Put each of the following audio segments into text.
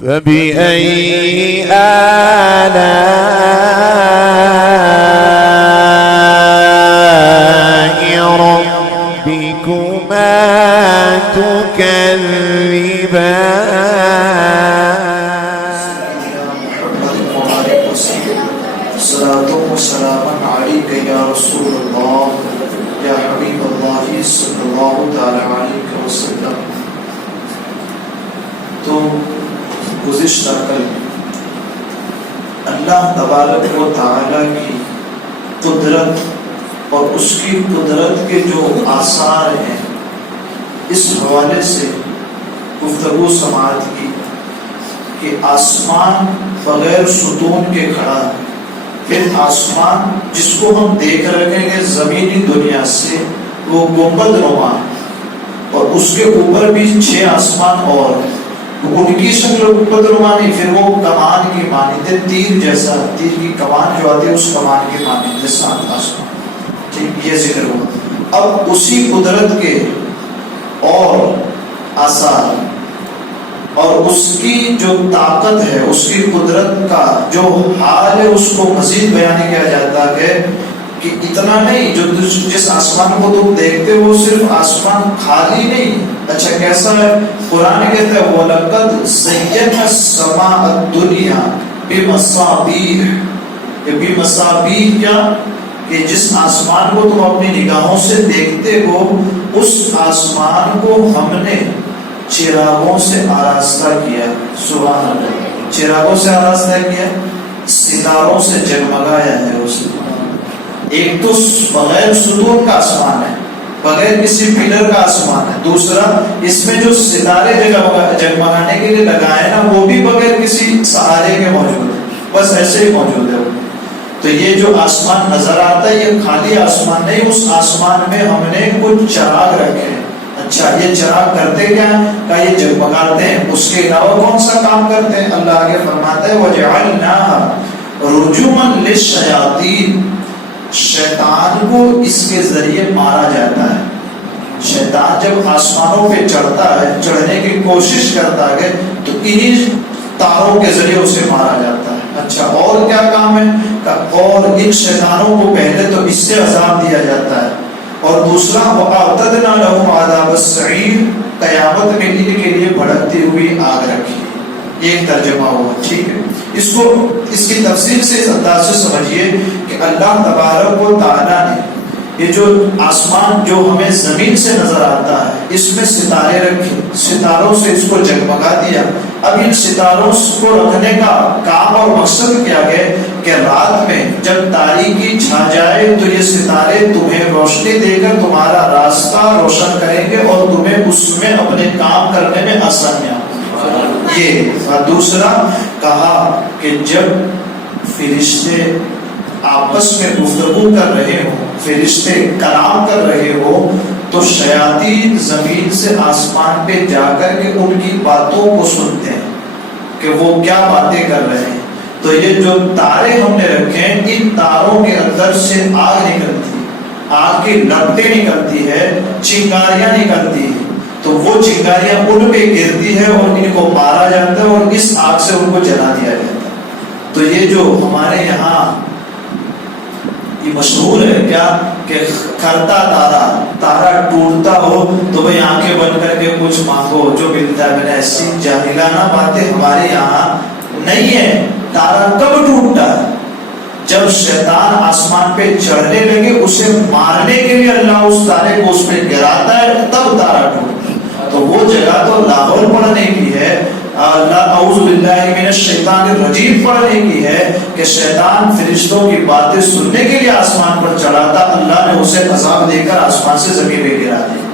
فبأي آلاء ربكما تكذبان. صلاة وسلام عليك يا رسول الله يا حبيب الله صلى الله تعالی علیہ وسلم. تو گزشتہ کل اللہ تبارک و تعالی کی قدرت اور اس کی قدرت کے جو آثار ہیں اس حوالے سے گفتگو سماعت کی کہ آسمان بغیر ستون کے کھڑا ہے. پھر آسمان جس کو ہم دیکھ رہے ہیں زمینی دنیا سے وہ گنبد نما اور اس کے اوپر بھی 6 آسمان اور ان کی شکل گنبد نما نہیں، پھر وہ کمان کی مانند تیر جیسا، تیر کی کمان جو آتی ہے اس کمان کی مانند 7 آسمان. ٹھیک، یہ ذکر ہوا. اب اسی قدرت کے اور آثار اور اس کی جو طاقت ہے، اس کی قدرت کا جو حال ہے اس کو مزید بیان کیا جاتا ہے کہ اتنا نہیں جو جس آسمان کو تم دیکھتے ہو صرف آسمان خالی نہیں. اچھا کیسا ہے؟ قرآن کہتا ہے وَلَقَدْ زَيَّنَّا السَّمَاءَ الدُّنْيَا بِمَصَابِيحَ. یہ بِمَصَابِيحَ کیا کہ جس آسمان کو تم اپنی نگاہوں سے دیکھتے ہو اس آسمان کو ہم نے چراغوں سے آراستہ کیا. سبحان اللہ. چراغوں سے آراستہ کیا، ستاروں سے جگمگایا ہے اس نے. ایک تو بغیر ستون کا آسمان ہے، بغیر کسی پلر کا آسمان ہے. دوسرا اس میں جو ستارے جگمگانے کے لیے لگائے نا وہ بھی بغیر کسی سہارے کے موجود ہے، بس ایسے ہی موجود ہے. تو یہ جو آسمان نظر آتا ہے یہ خالی آسمان نہیں، اس آسمان میں ہم نے کچھ چراغ رکھے ہیں. اچھا یہ چراغ کرتے کیا ہیں؟ کہ یہ جگمگاتے ہیں. اس کے علاوہ کون سا کام کرتے ہیں؟ اللہ آگے فرماتا ہے وَجَعَلْنَاهَا رُجُومًا لِلشَّيَاطِينِ. شیطان کو اس کے ذریعے مارا جاتا ہے. شیطان جب آسمانوں پہ چڑھتا ہے، چڑھنے کی کوشش کرتا ہے تو انہی تاروں کے ذریعے اسے مارا جاتا ہے. اچھا اور کیا کام ہے؟ اور ان شیطانوں کو پہلے تو اس سے عذاب دیا جاتا ہے اور دوسرا وَأَعْتَدْنَا لَهُمْ عَذَابَ السَّعِيرِ. قیامت میں ان کے لیے بھڑکتی ہوئی آگ رکھی. یہ ترجمہ ہوا. ٹھیک ہے، اس کو اس کی تفصیل سے اس انداز سے سمجھیے کہ اللہ تبارک و تعالیٰ نے یہ جو آسمان جو ہمیں زمین سے نظر آتا ہے اس میں ستارے رکھے، ستاروں سے اس کو جگمگا دیا. اب ان ستاروں کو رکھنے کا کام اور مقصد کیا ہے کہ رات میں جب تاریکی چھا جائے تو یہ ستارے تمہیں روشنی دے کر تمہارا راستہ روشن کریں گے اور تمہیں اس میں اپنے کام کرنے میں آسانیاں. یہ دوسرا کہا کہ جب فرشتے آپس میں گفتگو کر رہے ہو، فرشتے کلام کر رہے ہو تو شیاطین زمین سے آسمان پہ جا کر کے ان کی باتوں کو سنتے ہیں کہ وہ کیا باتیں کر رہے ہیں. تو یہ جو تارے ہم نے رکھے ہیں ان تاروں کے اندر سے آگ نکلتی، آگ کی لپٹیں نکلتی ہے، چنگاریاں نکلتی ہے. تو وہ چنگاریاں ان پہ گرتی ہے اور ان کو مارا جاتا ہے اور اس آگ سے ان کو جلا دیا جاتا ہے. تو یہ جو ہمارے یہاں یہ مشہور ہے کیا کہ کرتا تارا ٹوٹتا ہو تو بھئی آنکھیں بند کر کے کچھ مانگو جو ملتا ہے. میں نے ایسی جاہلانہ باتیں ہمارے یہاں نہیں ہے. تارا کب ٹوٹتا ہے؟ جب شیطان آسمان پہ چڑھنے لگے اسے مارنے کے لیے اللہ اس تارے کو اس پہ گراتا ہے تب تارا ٹوٹتا ہے. تو وہ جگہ تو لاہور پڑھنے کی ہے، اعوذ باللہ من الشیطان الرجیم پڑھنے کی ہے کہ شیطان فرشتوں کی باتیں سننے کے لیے آسمان پر چڑھا تھا، اللہ نے اسے عذاب دے کر آسمان سے زمین پہ گرا دیا.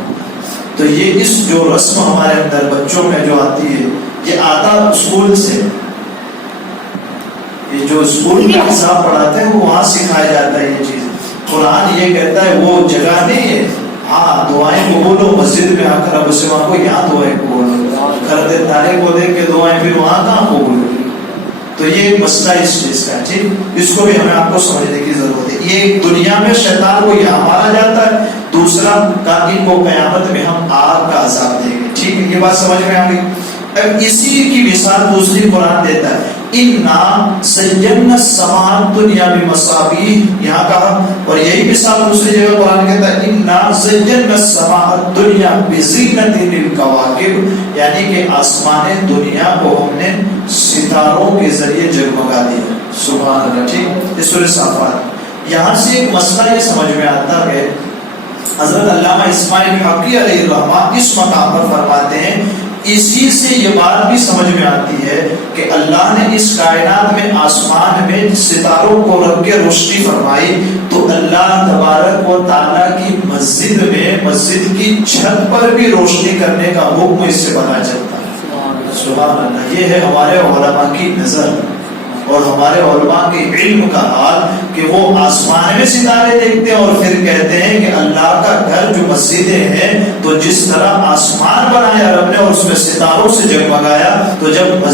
تو یہ اس جو رسم ہمارے اندر بچوں میں جو آتی ہے یہ آتا اسکول سے. یہ جو اسکول میں حساب پڑھاتے ہیں وہ وہاں سکھایا جاتا ہے یہ چیز. قرآن یہ کہتا ہے وہ جگہ نہیں ہے. ہاں دعائیں قبول ہو مسجد میں آ کر اب سے وہاں کو یہاں دعائیں قبول ہو، کرتے تارے کو دیکھ کے دعائیں پھر وہاں کہاں قبول ہو. تو یہ ایک مسئلہ اس چیز کا ہے. ٹھیک، اس کو بھی ہمیں آپ کو سمجھنے کی ضرورت ہے. یہ دنیا میں شیطان کو یہاں مارا جاتا ہے، دوسرا ان کو قیامت میں ہم آگ کا عذاب دیں گے. ٹھیک ہے، یہ بات سمجھ میں آ گئی. اب اسی کی مثال دوسری قرآن دیتا ہے، اِنَّا زَيَّنَّا السَّمَاءَ الدُّنْيَا بِمَصَابِيحَ، یہاں کہا، اور یہی مثال دوسری جگہ قرآن کہتا ہے اِنَّا زَيَّنَّا السَّمَاءَ الدُّنْيَا بِزِينَةٍ لِلْكَوَاكِبِ، یعنی کہ آسمان دنیا کو ہم نے ستاروں کے ذریعے جگمگا دیا۔ سبحان اللہ۔ ٹھیک، اس سورہ صافات، یہاں سے ایک مسئلہ یہ سمجھ میں آتا ہے، حضرت علامہ اسماعیل حقی علیہ الرحمہ اس مقام پر فرماتے ہیں، اسی سے یہ بات بھی سمجھ میں آتی ہے کہ اللہ نے اس کائنات میں آسمان میں ستاروں کو رکھ کے روشنی فرمائی، تو اللہ تبارک و تعالیٰ کی مسجد میں، مسجد کی چھت پر بھی روشنی کرنے کا حکم اس سے پتہ چلتا ہے۔ سبحان اللہ۔ یہ ہے ہمارے علماء کی نظر اور ہمارے علماء کے علم کا حال کہ وہ آسمان میں ستارے دیکھتے ہیں اور پھر کہتے ہیں کہ اللہ کا گھر جو مسجدیں ہیں، تو جس طرح آسمان بنایا رب نے اور اس میں ستاروں سے جگمگایا، تو جب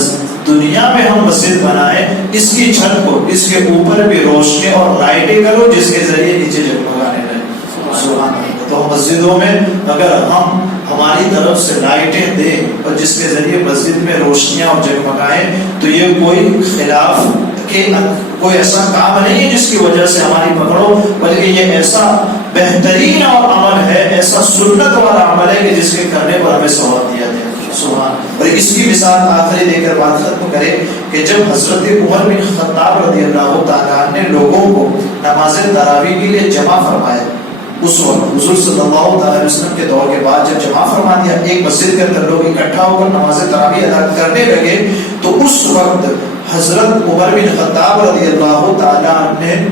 دنیا میں ہم مسجد بنائیں، اس کی چھت کو، اس کے اوپر بھی روشنی اور لائٹیں کرو جس کے ذریعے نیچے جگمگانے لگے۔ سبحان اللہ۔ تو مسجدوں میں اگر ہم ہماری طرف سے لائٹیں دیں اور جس کے ذریعے مسجد میں روشنیاں اور جگمگائیں، تو یہ کوئی خلاف کے کوئی ایسا کام نہیں ہے جس کی وجہ سے ہماری پکڑو، بلکہ یہ ایسا بہترین اور عمل ہے، ایسا سنت والا عمل ہے کہ جس کے کرنے پر ہمیں ثواب دیا جائے۔ سبحان۔ اور اس کی مثال آخری دے کر بات ختم کرے کہ جب حضرت عمر بن خطاب رضی اللہ تعالیٰ نے لوگوں کو نماز تراویح کے لیے جمع فرمایا، اس وقت حضور صلی اللہ علیہ وسلم کے دور کے بعد جب جمع فرما دیا، ایک مسجد کے اندر لوگ اکٹھا ہو کر نماز تراویح ادا کرنے لگے، تو اس وقت حضرت عمر بن خطاب رضی اللہ تعالیٰ نے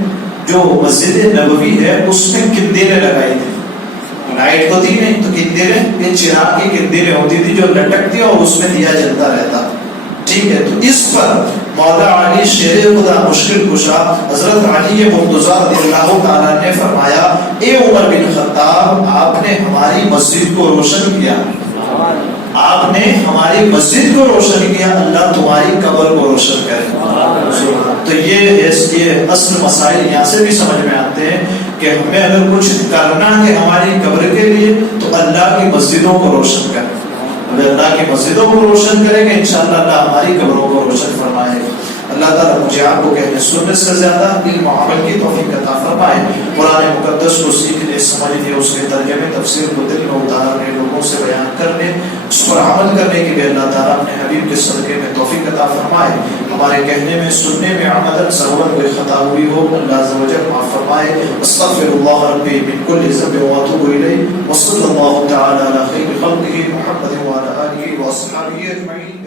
جو مسجد نبوی ہے اس میں کندیریں لگائی تھی۔ لائٹ ہوتی نہیں تو کندیریں، یہ چراغ کی کندیریں ہوتی تھی جو لٹکتی اور اس میں دیا جلتا رہتا۔ ٹھیک ہے، تو اس پر مولا علی شیر خدا مشکل کشا حضرت علی مرتضیٰ رضی اللہ تعالیٰ نے فرمایا، اے عمر بن خطاب، آپ نے ہماری مسجد کو روشن کیا، آپ نے ہماری مسجد کو روشن کیا، اللہ تمہاری قبر کو روشن کرے۔ تو یہ اصل مسائل یہاں سے بھی سمجھ میں آتے ہیں کہ ہمیں اگر کچھ کرنا ہے ہماری قبر کے لیے تو اللہ کی مسجدوں کو روشن کریں۔ اگر اللہ کی مسجدوں کو روشن کریں گے انشاءاللہ اللہ ہماری قبروں کو روشن فرمائے گا۔ اللہ تعالیٰ مجھے آپ کو کہنے سننے سے زیادہ علم و عمل کی توفیق عطا فرمائے۔ قرآن مقدس کو سیکھنے، سمجھنے، اس کے ترجمے تفسیر کو دل میں اتارنے، لوگوں سے بیان کرنے، اس پر عمل کرنے کی بھی اللہ تعالیٰ اپنے حبیب کے صدقے میں توفیق عطا فرمائے۔ ہمارے کہنے میں، سننے میں، عملاً ضرورت کوئی خطا ہوئی ہو اللہ عز و جل معاف فرمائے۔ استغفر اللہ ربی من کل ذنب واتوب الیہ، وصلی اللہ تعالی علی خیر خلقہ محمد وعلی آلہ واصحابہ اجمعین۔